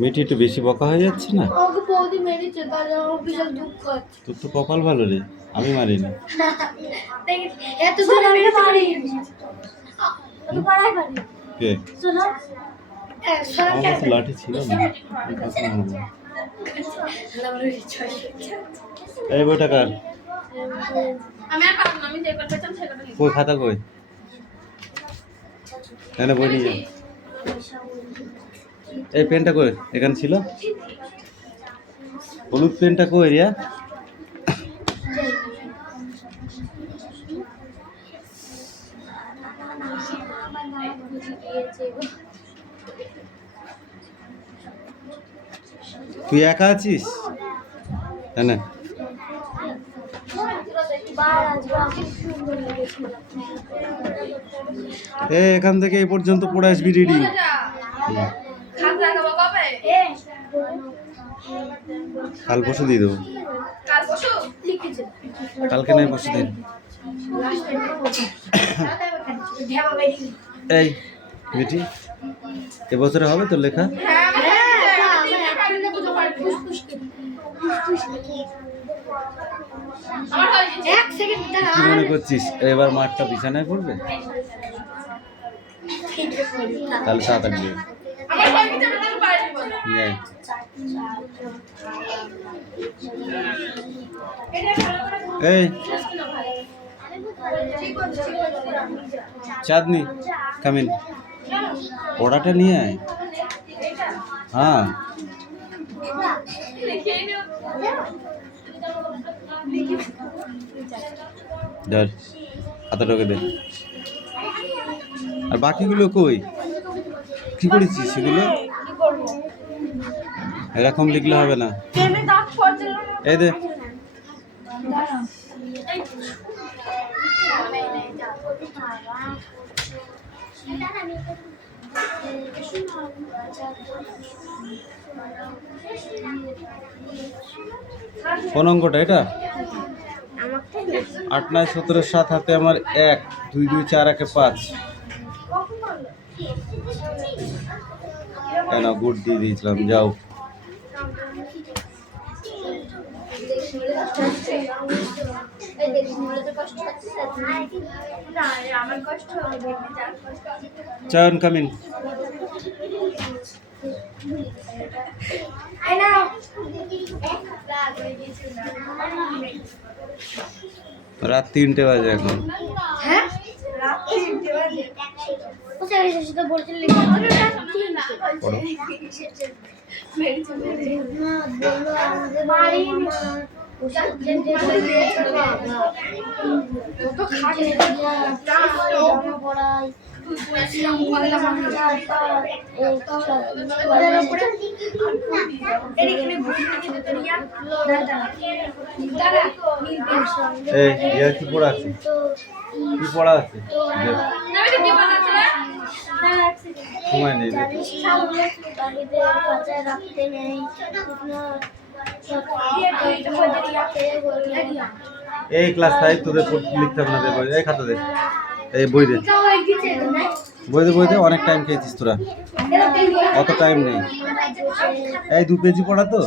মেয়েটি একটু বেশি বকা হয়ে যাচ্ছে না? তোর তো কপাল ভালো রে, আমি মারিনি। কে? আমার কাছে লাঠি ছিল না। এই বইটা কার? কই খাতা কই? না বই নিয়ে। এই পেনটা কই? এখানে ছিল। হলুদ পেনটা কই রিয়া? তুই একা আছিস? হ্যাঁ না, এখান থেকে এই পর্যন্ত পড়ে আসবি রিডিং। কাল পরশু দিয়ে দেবো। কালকে নয় পরশু দিন। এই মিটি, এবছরে হবে তোর লেখা? কি মনে করছিস এবার মাঠটা বিছানায় পড়বে? তাহলে তাড়াতাড়ি দেবে। এই চাঁদনি কামিন, ওড়াটা নিয়ে আয়। হ্যাঁ ধর, খাতাটাকে দে। আর বাকিগুলো কই? কি করেছিস সেগুলো? এরকম লিখলে হবে না। এই দে। কোন অঙ্কটা এটা? 8 9 17 7 হাতে আমার 1 2 2 4 1 5। কেন গুড দিয়ে দিয়েছিলাম, যাও। চয়ন কামিন। রাত 3টে বাজে এখন। কি পড়া আছে? কি পড়া আছে? সময় নেই। এই ক্লাস 5 তোদের লিখতে হবে না। এই খাতা দে, এই বই দে, বই দে। অনেক টাইম খেয়েছিস তোরা, অত টাইম নেই। এই 2 পেজি পড়া তো।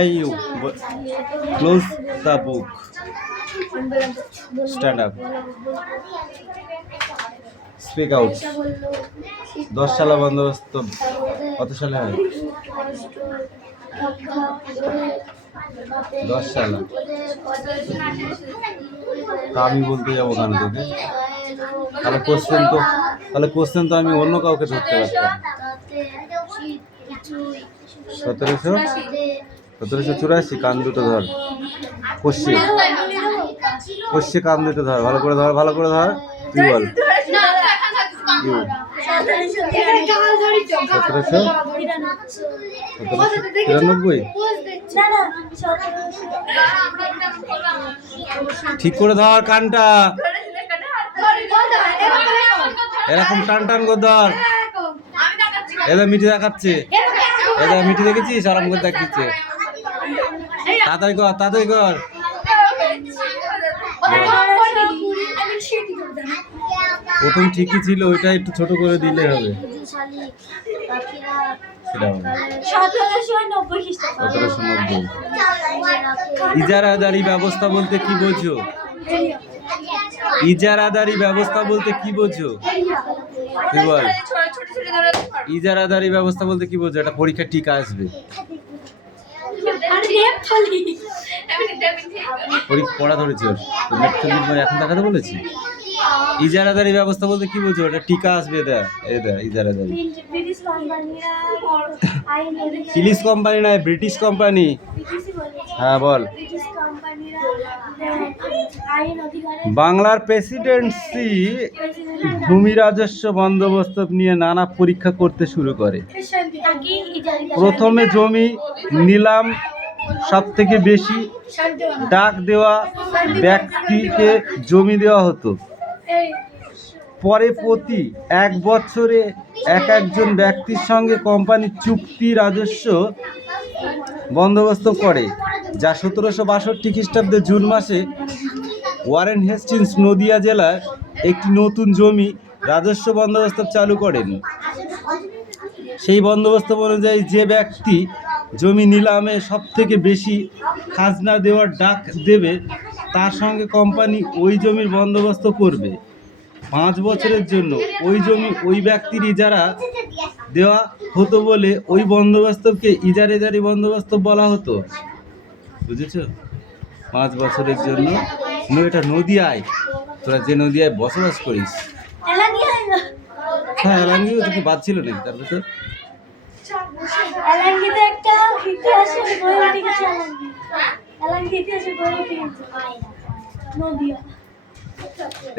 এই you close the book, stand up, speak out. 10 সালা বন্দোবস্ত কত সালে হয়? 10 সালা। তা আমি বলতে যাবো কেন তোকে? তাহলে কোশ্চেন তো আমি অন্য কাউকে ধরতে পারতাম। 1784 কান দুটো ধর। কষে কান দুটো ধর, ভালো করে ধর, ভালো করে ধর। তুই বল। 1793। ঠিক করে ধর কানটা, এরকম টান টান করে ধর। এদের মিটি দেখাচ্ছে, এদের মিটি দেখেছিস আরাম করে দেখিচ্ছে। তাড়াতাড়ি কর, তাড়াতাড়ি কর। প্রথম ঠিকই ছিল, ওইটা একটু ছোট করে দিলে হবে। সেটা হবে 1790। ইজারাদারি ব্যবস্থা বলতে কি বোঝো? ইজারাদারি ব্যবস্থা বলতে কি বোঝো? তুই বল, ইজারাদারি ব্যবস্থা বলতে কি বোঝো? এটা পরীক্ষা ঠিক আসবে। পড়া ধরেছি ওর, এখন দেখাতে বলেছি। ইজারাদারি ব্যবস্থা বলতে কি বোঝো? এটা টিকা আসবে। ইজারাদারি ইংলিশ কোম্পানি নয়, ব্রিটিশ কোম্পানি। হ্যাঁ বল। বাংলার প্রেসিডেন্সি ভূমি রাজস্ব বন্দোবস্ত নিয়ে নানা পরীক্ষা করতে শুরু করে। প্রথমে জমি নিলাম, সব থেকে বেশি ডাক দেওয়া ব্যক্তিকে জমি দেওয়া হতো। পরে প্রতি 1 বছরে একজন ব্যক্তির সঙ্গে কোম্পানি চুক্তি রাজস্ব বন্দোবস্ত করে, যা 1762 খ্রিস্টাব্দে জুন মাসে ওয়ারেন হেস্টিংস নদিয়া জেলায় একটি নতুন জমি রাজস্ব বন্দোবস্ত চালু করেন। সেই বন্দোবস্ত অনুযায়ী যে ব্যক্তি জমি নিলামে সব থেকে বেশি খাজনা দেওয়ার ডাক দেবে, তার সঙ্গে কোম্পানি ওই জমির বন্দোবস্ত করবে। 5 বছরের জন্য ওই জমি ওই ব্যক্তির ইজারা দেওয়া হতো বলে ওই বন্দোবস্তকে ইজারাদারি বন্দোবস্ত বলা হতো। বুঝেছ? 5 বছরের জন্য। এটা নদিয়ায়, তোরা যে নদিয়ায় বসবাস করিস। হ্যাঁ, এলাঙ্গিও তো কি বাদ ছিল নাকি তার ভিতর?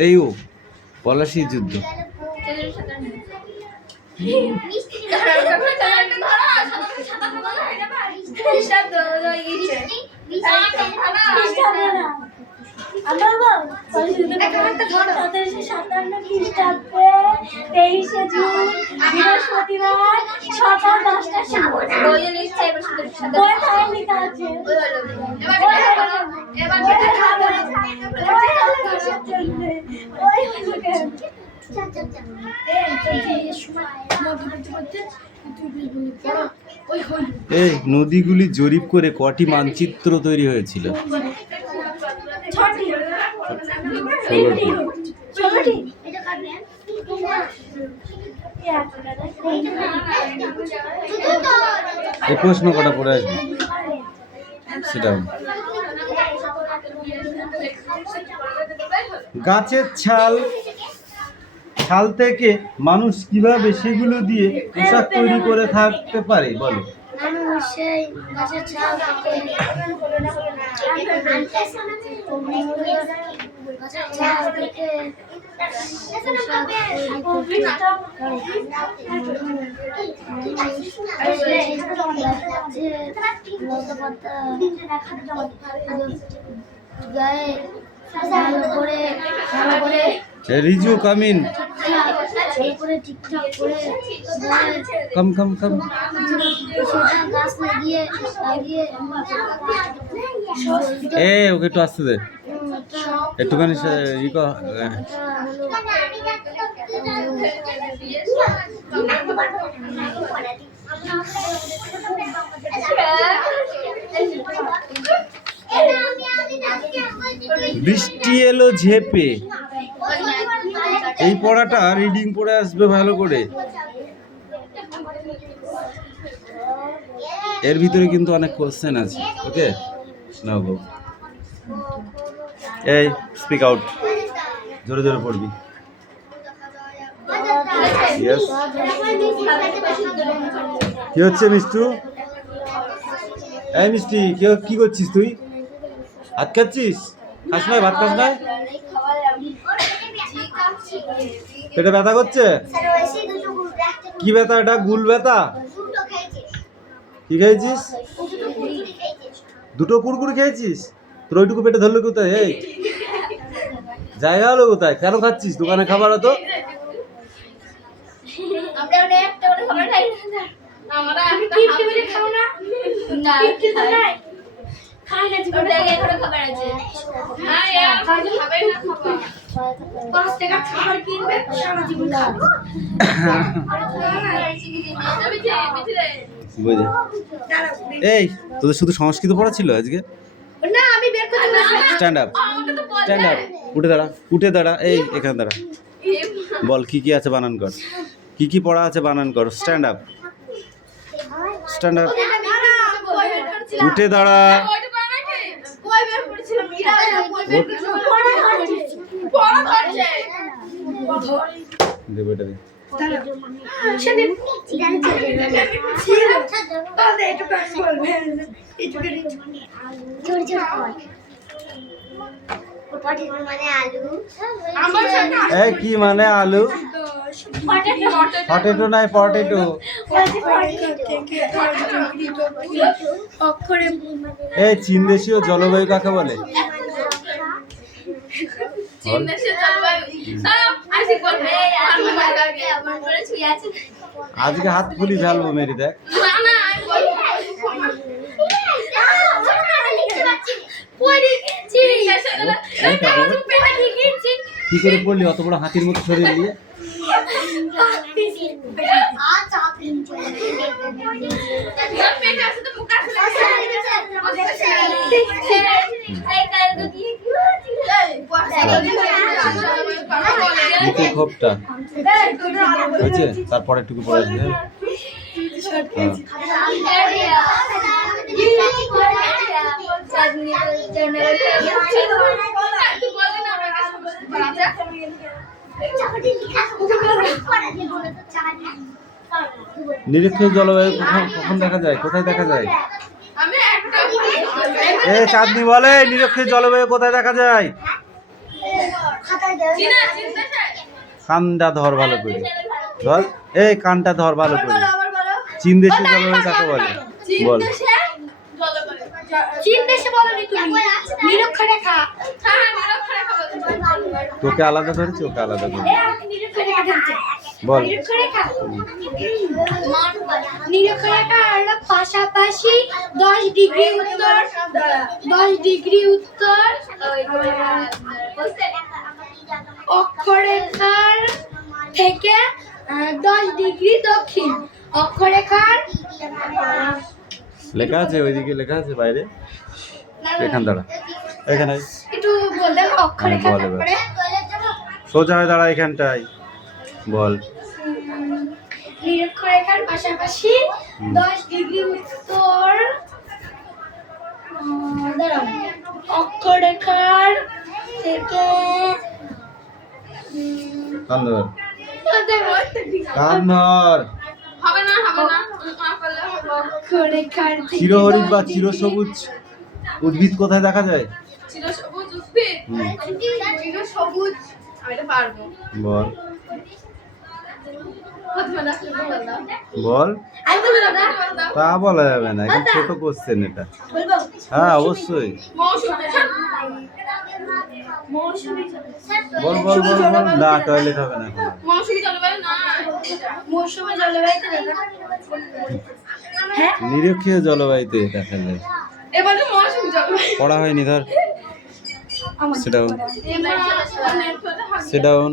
এই ও পলাশী যুদ্ধ। বৃহস্পতিবার সকাল 10টার সময়। এই নদীগুলি জরিপ করে কটি মানচিত্র তৈরি হয়েছিল? 16টি। এই প্রশ্ন কটা পড়ে আসবে সেটা। গাছের ছাল থেকে মানুষ কিভাবে সেগুলো দিয়ে পোশাক তৈরি করে থাকতে পারে বলো? রিজু কামিন কম ওকে একটু আসতে দে, একটুখানি বৃষ্টি এলো ঝেপে, এই পড়াটা রিডিং পড়ে আসবে ভালো করে। এর ভিতরে কিন্তু অনেক কোশ্চেন আছে। ওকে নাও গো, এই স্পিক আউট, জোরে জোরে পড়বি। কি হচ্ছে মিষ্টু? এই মিষ্টি, কি করছিস তুই? হাত খাচ্ছিস? খাস নাই? ভাত খাস নাই? পেটে ব্যথা করছে? কি ব্যথা এটা? গুল ব্যথা? কি খেয়েছিস? 2টো কুরকুরি খেয়েছিস? তোর ওইটুকু পেটে ধরলো কোথায়? এই জায়গা হলো কোথায়? কেন খাচ্ছিস? দোকানে খাবার হতো। একটা করে খাবার খাই না। আমরা তুমি টিপটি বলে খাও না? না টিপটি তো নাই। খাই না জীবনে। ওটা আগে করে খাবার আছে না यार খাবে না খাবা 5 টাকা খাবার কিনবে সারা জীবন খাবে। বুঝে এই তোদের শুধু সংস্কৃত পড়া ছিল আজকে? না আমি বের করতে পারছি না। স্ট্যান্ড আপ, স্ট্যান্ড আপ, উঠে দাঁড়া, এই এখানে দাঁড়া। বল কি কি আছে বানান কর, কি কি পড়া আছে বানান কর। স্ট্যান্ড আপ, স্ট্যান্ড আপ, উঠে দাঁড়া। কই বের করেছিলাম ইরা কই বের করেছিলাম পড়া ধরছে দে বেটা দে। সেদিন গান চলে তাহলে একটু কাজ বলবে একটু করে জোর জোর কর পটেটো মানে আলু আমার সাথে এই কি মানে আলু? পটেটো পটেটো নাই, পটেটো। অক্ষরে এই চীন দেশীয় জলবায়ু কাকে বলে? চীন দেশে জলবায়ু আজকে বলবে আমার লাগে আমার করে ছুঁয়ে আছে আজকে হাত খুলি ফেলবো মেরি, দেখ। না না আমি বলবো কি করে পড়লি অত বড় হাতির মতো শরীর নিয়ে? মুখে খোপটা হয়েছে, তারপরে একটু পরে আসবে। নিরক্ষীয় জলবায়ু কখন দেখা যায়, কোথায় দেখা যায়? আমি একটা এ চাঁদনি বলে নিরক্ষীয় জলবায়ু কোথায় দেখা যায়? চীনা চীন দেশে কানটা ধর ভালো করে, ধর এই কানটা ধর ভালো করে। আবার বলো চীন দেশের জলবায়ু কাকে বলে? চীন বল। দেশে জলবায়ু চীন দেশে বলনি তুমি নিরক্ষরেখা হ্যাঁ নিরক্ষরেখা বলতে তোকে আলাদা ধরেছি, ওকে আলাদা ধরেছি। নিরক্ষরেখা ধরছে বল। নিরক্ষরেখা নিরক্ষরেখা হলো পাশাপাশি 10 ডিগ্রি উত্তর 10 ডিগ্রি উত্তর অক্ষরেখার থেকে 10 ডিগ্রি দক্ষিণ অক্ষরেখার লেখা আছে ওইদিকে, লেখা আছে বাইরে। এখান দাঁড়া, এখানে একটু বললাম অক্ষরেখা বল এবার। তারপরে সোজা হয়ে দাঁড়া এখানটায়, বল। নিরক্ষরেখার পাশাপাশি 10 ডিগ্রি উত্তর দাঁড়াও অক্ষরেখার থেকে কান ধর, কান ধর। হবে না না না করলে হবে অক্ষরেখার থেকে চিরহরিৎ বা চিরসবুজ উদ্ভিদ কোথায় দেখা যায়? চিরসবুজ উদ্ভিদ হুম, চিরসবুজ আমি এটা পারবো বল প্রথমে দেখলে বললাম বল। আমি বলবো দাদা তা বলা যাবে না, এখন ছোট কোশ্চেন এটা। বলবো হ্যাঁ অবশ্যই, মৌসুমী মৌসুমী বল বল বল বল। না টয়লেট হবে না এখন। মৌসুমী জলবায়ু না মৌসুমী জলবায়ুতে দাদা হ্যাঁ নিরক্ষীয় জলবায়ুতে দেখা যায়। এবারে মৌসুমী জলবায়ু পড়া হয়নি, ধর। আমার সেটাও এবারে সেটাউন